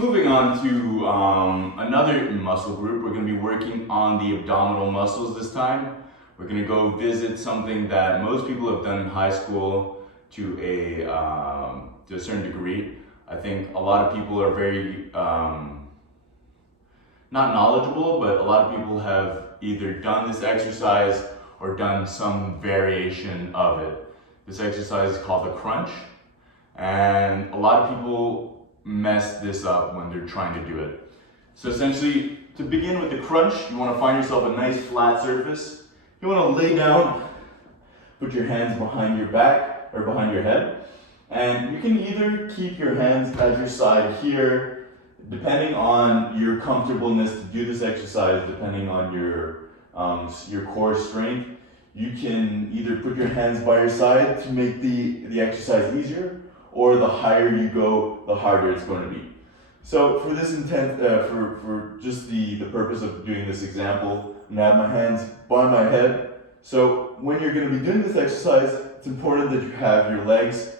moving on to another muscle group, we're going to be working on the abdominal muscles this time. We're going to go visit something that most people have done in high school to a certain degree. I think a lot of people are very, not knowledgeable, but a lot of people have either done this exercise or done some variation of it. This exercise is called the crunch, and a lot of people mess this up when they're trying to do it. So essentially, to begin with the crunch, you want to find yourself a nice flat surface. You want to lay down, put your hands behind your back or behind your head, and you can either keep your hands at your side here, depending on your comfortableness to do this exercise, depending on your core strength. You can either put your hands by your side to make the exercise easier, or the higher you go, the harder it's going to be. So for this intent, for just the purpose of doing this example, I'm gonna have my hands by my head. So when you're gonna be doing this exercise, it's important that you have your legs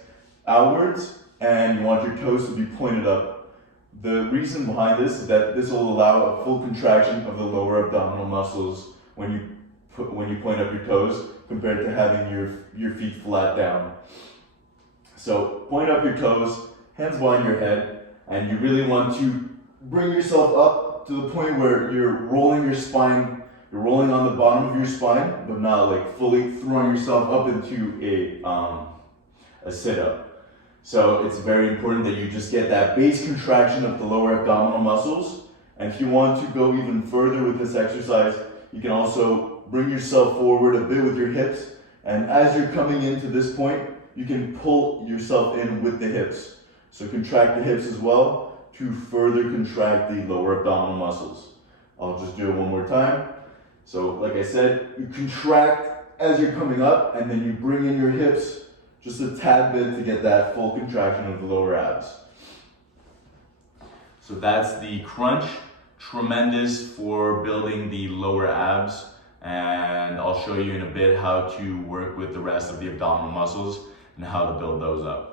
outwards and you want your toes to be pointed up. The reason behind this is that this will allow a full contraction of the lower abdominal muscles when you point up your toes, compared to having your feet flat down. So point up your toes, hands behind your head, and you really want to bring yourself up to the point where you're rolling your spine, you're rolling on the bottom of your spine, but not like fully throwing yourself up into a sit-up. So it's very important that you just get that base contraction of the lower abdominal muscles. And if you want to go even further with this exercise, you can also bring yourself forward a bit with your hips. And as you're coming into this point, you can pull yourself in with the hips. So contract the hips as well to further contract the lower abdominal muscles. I'll just do it one more time. So like I said, you contract as you're coming up, and then you bring in your hips just a tad bit to get that full contraction of the lower abs. So that's the crunch. Tremendous for building the lower abs, and I'll show you in a bit how to work with the rest of the abdominal muscles and how to build those up.